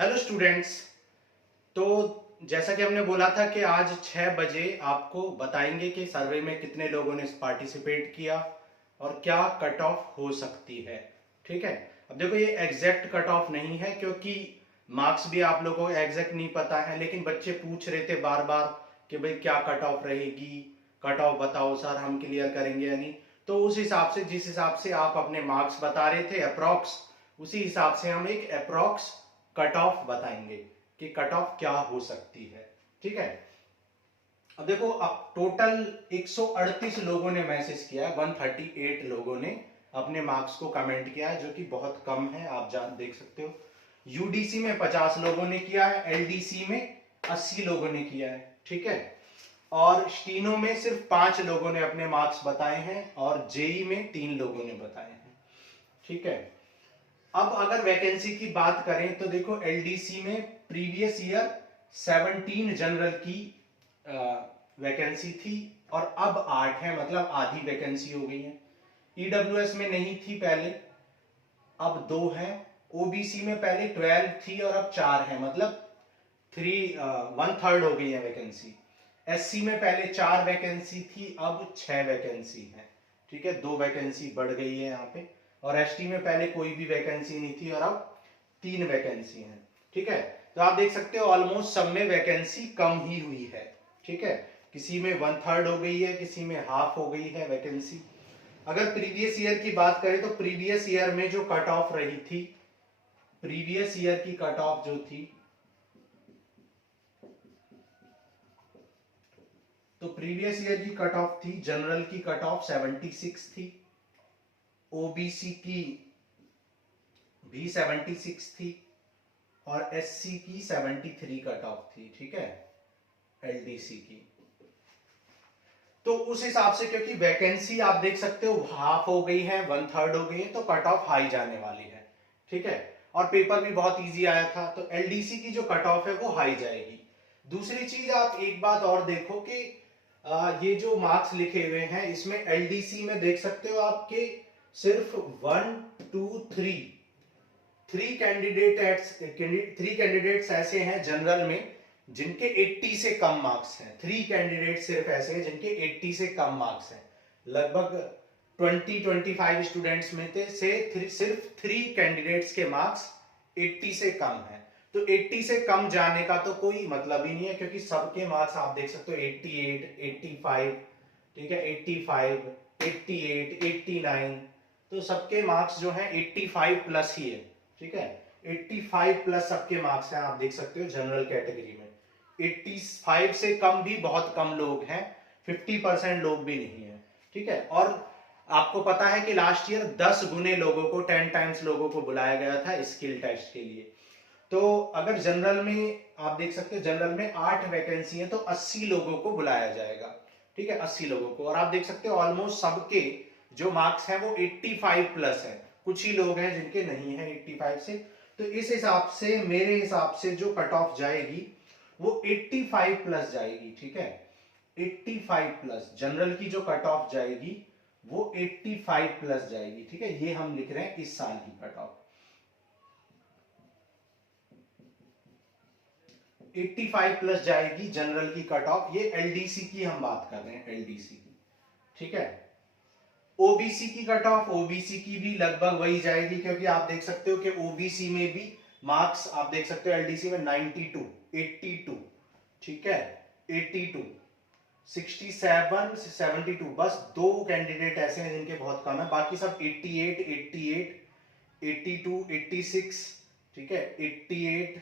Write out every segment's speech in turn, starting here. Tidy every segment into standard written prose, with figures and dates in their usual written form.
Hello students. तो जैसा कि हमने बोला था कि आज 6 बजे आपको बताएंगे कि सर्वे में कितने लोगों ने पार्टिसिपेट किया और क्या कट ऑफ हो सकती है। ठीक है। अब देखो, ये एग्जैक्ट कट ऑफ नहीं है क्योंकि मार्क्स भी आप लोगों को एग्जैक्ट नहीं पता है, लेकिन बच्चे पूछ रहे थे बार बार कि भाई क्या कट ऑफ रहेगी, कट ऑफ बताओ सर, हम क्लियर करेंगे या नहीं। तो उस हिसाब से, जिस हिसाब से आप अपने मार्क्स बता रहे थे अप्रॉक्स, उसी हिसाब से हम एक अप्रॉक्स कट ऑफ बताएंगे कि कट ऑफ क्या हो सकती है। ठीक है। अब देखो, अब टोटल 138 लोगों ने मैसेज किया है, 138 लोगों ने अपने मार्क्स को कमेंट किया है, जो कि बहुत कम है, आप जान देख सकते हो। यूडीसी में 50 लोगों ने किया है, एलडीसी में 80 लोगों ने किया है। ठीक है। और स्टीनो में सिर्फ 5 लोगों ने अपने मार्क्स बताए हैं और जेई में 3 लोगों ने बताए हैं। ठीक है। अब अगर वैकेंसी की बात करें तो देखो, एलडीसी में प्रीवियस ईयर 17 जनरल की वैकेंसी थी और अब 8 है, मतलब आधी वैकेंसी हो गई है। ईडब्ल्यूएस में नहीं थी पहले, अब 2 है। ओबीसी में पहले 12 थी और अब 4 है, मतलब 1/3 हो गई है वैकेंसी। एससी में पहले 4 वैकेंसी थी, अब 6 वैकेंसी है। ठीक है, 2 वैकेंसी बढ़ गई है यहाँ पे। और एसटी में पहले कोई भी वैकेंसी नहीं थी और अब 3 वैकेंसी है। ठीक है। तो आप देख सकते हो ऑलमोस्ट सब में वैकेंसी कम ही हुई है। ठीक है। किसी में 1/3 हो गई है, किसी में हाफ हो गई है वैकेंसी। अगर प्रीवियस ईयर की बात करें तो प्रीवियस ईयर में जो कट ऑफ रही थी, प्रीवियस ईयर की कट ऑफ जो थी, तो प्रीवियस ईयर की कट ऑफ थी, जनरल की कट ऑफ 76 थी, ओबीसी की भी 76 थी और एससी की 73 कट ऑफ थी। ठीक है, एलडीसी की। तो उस हिसाब से, क्योंकि वैकेंसी आप देख सकते हो हाफ हो गई है, 1/3 हो गई है, तो कट ऑफ हाई जाने वाली है। ठीक है। और पेपर भी बहुत इजी आया था, तो एलडीसी की जो कट ऑफ है वो हाई जाएगी। दूसरी चीज, आप एक बात और देखो कि ये जो मार्क्स लिखे हुए हैं, इसमें एलडीसी में देख सकते हो आपके सिर्फ 1 2 3 कैंडिडेट्स ऐसे हैं जनरल में जिनके 80 से कम मार्क्स हैं। 3 कैंडिडेट सिर्फ ऐसे हैं जिनके 80 से कम मार्क्स हैं। लगभग 20-25 स्टूडेंट्स में से सिर्फ 3 कैंडिडेट्स के मार्क्स 80 से कम है। तो 80 से कम जाने का तो कोई मतलब ही नहीं है, क्योंकि सबके मार्क्स आप देख सकते हो 88, 85, ठीक है, 85, 88, 89, तो सबके मार्क्स जो है 85 प्लस ही है। ठीक है, 85 प्लस सबके मार्क्स हैं, आप देख सकते हो जनरल कैटेगरी में। 85 से कम भी बहुत कम लोग हैं, 50% लोग भी नहीं है। ठीक है। और आपको पता है कि लास्ट ईयर 10 गुने लोगों को, 10 टाइम्स लोगों को बुलाया गया था स्किल टेस्ट के लिए। तो अगर जनरल में आप देख सकते हो, जनरल में 8 वैकेंसी है, तो 80 लोगों को बुलाया जाएगा। ठीक है, 80 लोगों को। और आप देख सकते हो ऑलमोस्ट सबके जो मार्क्स हैं वो 85 प्लस है। कुछ ही लोग हैं जिनके नहीं है 85 से। तो इस हिसाब से, मेरे हिसाब से जो कट ऑफ जाएगी वो 85 प्लस जाएगी। ठीक है, 85 प्लस जनरल की जो कट ऑफ जाएगी वो 85 प्लस जाएगी। ठीक है, ये हम लिख रहे हैं इस साल की कट ऑफ 85 प्लस जाएगी जनरल की कट ऑफ। ये एलडीसी की हम बात कर रहे हैं, एलडीसी की। ठीक है। ओबीसी की कट ऑफ, ओबीसी की भी लगभग वही जाएगी, क्योंकि आप देख सकते हो कि ओबीसी में भी मार्क्स आप देख सकते हो एलडीसी में 92, 82, ठीक है, 82, 67, 72, बस 2 कैंडिडेट ऐसे हैं जिनके बहुत कम है, बाकी सब 88, 88, 82, 86, ठीक है, 88।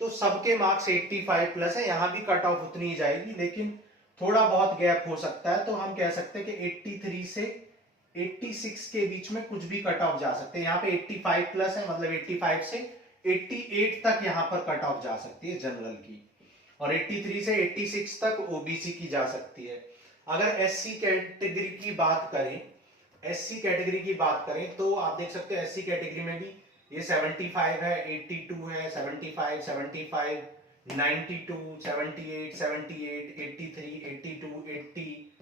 तो सबके मार्क्स 85 प्लस है। यहां भी कट ऑफ उतनी ही जाएगी, लेकिन थोड़ा बहुत गैप हो सकता है। तो हम कह सकते हैं कि 83 से 86 के बीच में कुछ भी कट ऑफ जा सकते हैं। यहाँ पे 85 प्लस है, मतलब 85 से 88 तक यहाँ पर कट ऑफ जा सकती है जनरल की, और 83 से 86 तक ओबीसी की जा सकती है। अगर एससी कैटेगरी की बात करें, एससी कैटेगरी की बात करें तो आप देख सकते हो एससी कैटेगरी में भी ये 75 है, 82 है, 75, 75, 92, 78, 78, 83, 82, 80,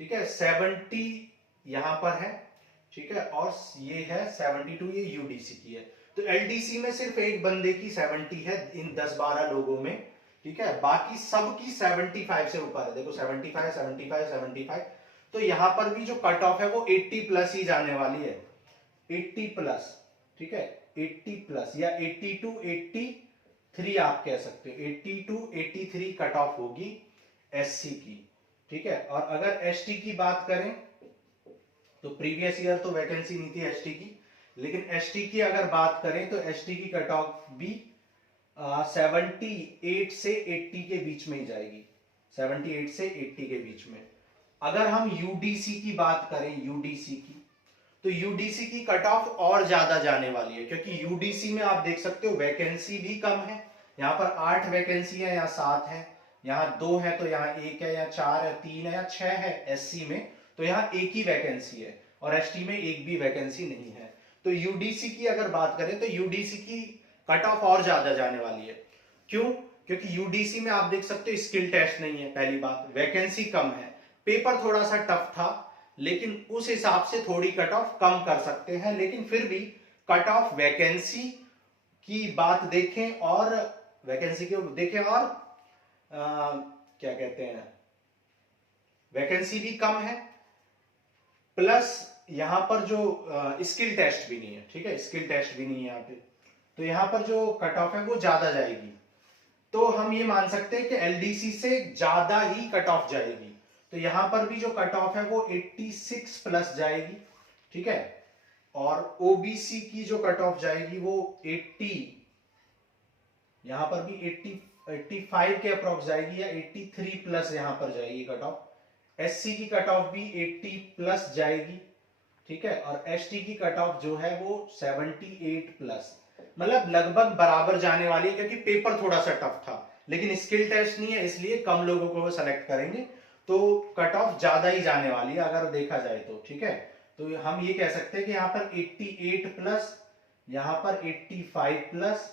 ठीक है, 70 यहां पर है। ठीक है, और ये है 72, ये यूडीसी की है। तो एलडीसी में सिर्फ एक बंदे की 70 है इन 10-12 लोगों में, ठीक है, बाकी सबकी 75 से ऊपर है। देखो 75 75 75, तो यहां पर भी जो कट ऑफ है वो 80 प्लस ही जाने वाली है, 80 प्लस, ठीक है, 80 प्लस या 80 टू 83 आप कह सकते हो, 80 टू 83 कट ऑफ होगी एससी की, ठीक है। और अगर एसटी की बात करें तो प्रीवियस ईयर तो वैकेंसी नहीं थी एसटी की, लेकिन एसटी की अगर बात करें तो एसटी की कट ऑफ भी 78 से 80 के बीच में ही जाएगी, 78 से 80 के बीच में। अगर हम यूडीसी की बात करें, यूडीसी की, तो यूडीसी की कट ऑफ और ज्यादा जाने वाली है, क्योंकि यूडीसी में आप देख सकते हो वैकेंसी भी कम है। यहाँ पर 8 वैकेंसी है, यहाँ 7 है, यहाँ 2 है, तो यहाँ 1 है, यहाँ 4 है, 3 है, या 6 है एससी में, तो यहाँ एक ही वैकेंसी है, और एसटी में एक भी वैकेंसी नहीं है। तो यूडीसी की अगर बात करें तो यूडीसी की कट ऑफ और ज्यादा जाने वाली है। क्यों? क्योंकि यूडीसी में आप देख सकते हो स्किल टेस्ट नहीं है, पहली बात, वैकेंसी कम है, पेपर थोड़ा सा टफ था, लेकिन उस हिसाब से थोड़ी कट ऑफ कम कर सकते हैं, लेकिन फिर भी कट ऑफ वैकेंसी की बात देखें और वैकेंसी को देखें और क्या कहते हैं, वैकेंसी भी कम है, प्लस यहां पर जो स्किल टेस्ट भी नहीं है, ठीक है, स्किल टेस्ट भी नहीं है यहाँ पे, तो यहां पर जो कट ऑफ है वो ज्यादा जाएगी। तो हम ये मान सकते हैं कि एलडीसी से ज्यादा ही कट ऑफ जाएगी। तो यहां पर भी जो कट ऑफ है वो 86 प्लस जाएगी, ठीक है, और ओबीसी की जो कट ऑफ जाएगी वो 80, यहां पर भी 85 के अप्रोक्स जाएगी, या 83 प्लस यहां पर जाएगी कट ऑफ। एससी की कट ऑफ भी 80 प्लस जाएगी, ठीक है, और एसटी की कट ऑफ जो है वो 78 प्लस, मतलब लगभग बराबर जाने वाली है, क्योंकि पेपर थोड़ा सा टफ था, लेकिन स्किल टेस्ट नहीं है, इसलिए कम लोगों को वो सेलेक्ट करेंगे, तो कट ऑफ ज्यादा ही जाने वाली है अगर देखा जाए तो, ठीक है। तो हम ये कह सकते हैं कि यहाँ पर 88 प्लस, यहाँ पर 85 प्लस,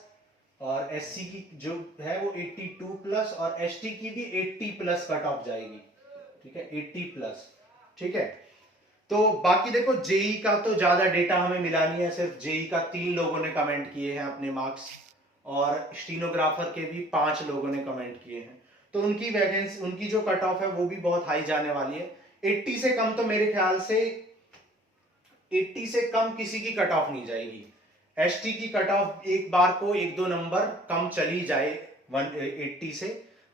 और एससी की जो है वो 82 प्लस, और एसटी की भी 80 प्लस कट ऑफ जाएगी, ठीक है, 80 प्लस, ठीक है। तो बाकी देखो जेई का तो ज्यादा डेटा हमें मिला नहीं है, सिर्फ जेई का 3 लोगों ने कमेंट किए हैं अपने मार्क्स, और स्टीनोग्राफर के भी 5 लोगों ने कमेंट किए हैं, तो उनकी वैकेंसी, उनकी जो कट ऑफ है वो भी बहुत हाई जाने वाली है। 80 से कम तो मेरे ख्याल से 80 से कम किसी की कट ऑफ नहीं जाएगी। एसटी की कट ऑफ एक बार को 1-2 नंबर कम चली जाए 180 से,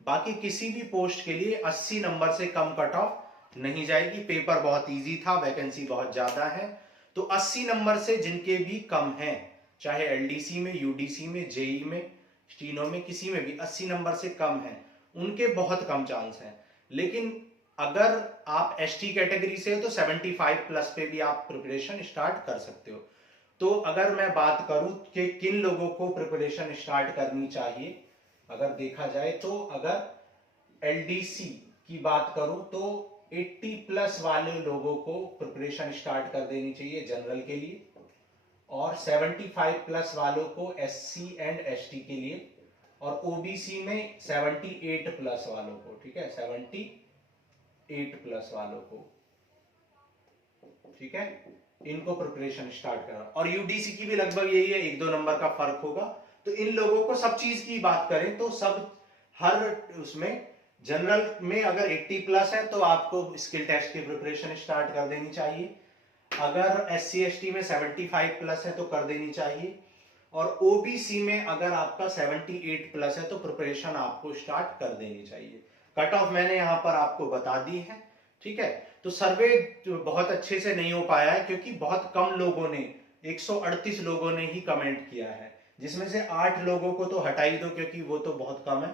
बाकी किसी भी पोस्ट के लिए 80 नंबर से कम कट ऑफ नहीं जाएगी। पेपर बहुत इजी था, वैकेंसी बहुत ज्यादा है, तो 80 नंबर से जिनके भी कम हैं, चाहे एलडीसी में, यूडीसी में, जेई में, स्टीनो में, किसी में भी 80 नंबर से कम है, उनके बहुत कम चांस हैं। लेकिन अगर आप एसटी कैटेगरी से हो तो 75 प्लस पे भी आप प्रिपरेशन स्टार्ट कर सकते हो। तो अगर मैं बात करूं कि किन लोगों को प्रिपरेशन स्टार्ट करनी चाहिए, अगर देखा जाए तो अगर एलडीसी की बात करूं तो 80 प्लस वाले लोगों को प्रिपरेशन स्टार्ट कर देनी चाहिए जनरल के लिए, और 75 प्लस वालों को एससी एंड एसटी के लिए, और ओबीसी में 78 प्लस वालों को, ठीक है, 78 प्लस वालों को, ठीक है, इनको प्रिपरेशन स्टार्ट करना। और यूडीसी की भी लगभग यही है, 1-2 नंबर का फर्क होगा। तो इन लोगों को, सब चीज की बात करें तो सब, हर उसमें जनरल में अगर 80 प्लस है तो आपको स्किल टेस्ट की प्रिपरेशन स्टार्ट कर देनी चाहिए, अगर एससी एसटी में 75 प्लस है तो कर देनी चाहिए, और ओबीसी में अगर आपका 78 प्लस है तो प्रिपरेशन आपको स्टार्ट कर देनी चाहिए। कट ऑफ मैंने यहां पर आपको बता दी है, ठीक है। तो सर्वे बहुत अच्छे से नहीं हो पाया है, क्योंकि बहुत कम लोगों ने, 138 लोगों ने ही कमेंट किया है, जिसमें से 8 लोगों को तो हटा ही दो क्योंकि वो तो बहुत कम है,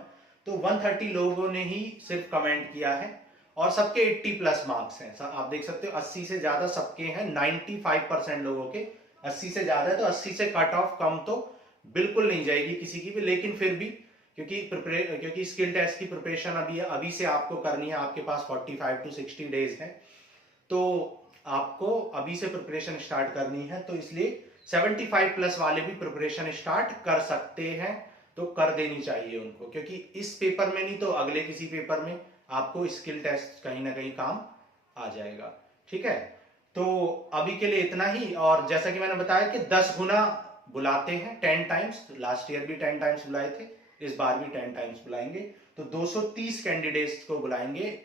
तो 130 लोगों ने ही सिर्फ कमेंट किया है, और सबके 80 प्लस मार्क्स हैं। आप देख सकते हो 80 से ज्यादा सबके हैं, 95% लोगों के 80 से ज्यादा है, तो 80 से कट ऑफ कम तो बिल्कुल नहीं जाएगी किसी की भी। लेकिन फिर भी क्योंकि स्किल टेस्ट की प्रिपरेशन अभी से आपको करनी है, आपके पास 45 to 60 डेज है, तो आपको अभी से प्रिपरेशन स्टार्ट करनी है, तो इसलिए 75 प्लस वाले भी प्रिपरेशन स्टार्ट कर सकते हैं, तो कर देनी चाहिए उनको, क्योंकि इस पेपर में नहीं तो अगले किसी पेपर में आपको स्किल टेस्ट कहीं ना कहीं काम आ जाएगा, ठीक है। तो अभी के लिए इतना ही, और जैसा कि मैंने बताया कि 10 गुना बुलाते हैं 10 टाइम्स, लास्ट ईयर भी 10 टाइम्स बुलाए थे, इस बार भी 10 टाइम्स बुलाएंगे, तो 230 कैंडिडेट्स को बुलाएंगे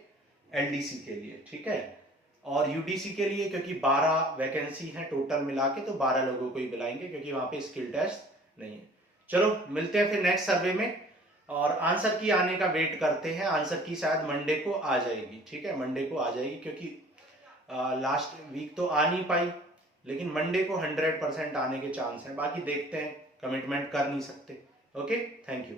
एलडीसी के लिए, ठीक है। और यूडीसी के लिए क्योंकि 12 वैकेंसी है टोटल मिला के, तो 12 लोगों को ही बुलाएंगे क्योंकि वहां पे स्किल टेस्ट नहीं है। चलो मिलते हैं फिर नेक्स्ट सर्वे में, और आंसर की आने का वेट करते हैं। आंसर की शायद मंडे को आ जाएगी, ठीक है, मंडे को आ जाएगी, क्योंकि लास्ट वीक तो आ नहीं पाई, लेकिन मंडे को 100% आने के चांस है। बाकी देखते हैं, कमिटमेंट कर नहीं सकते। Okay, thank you.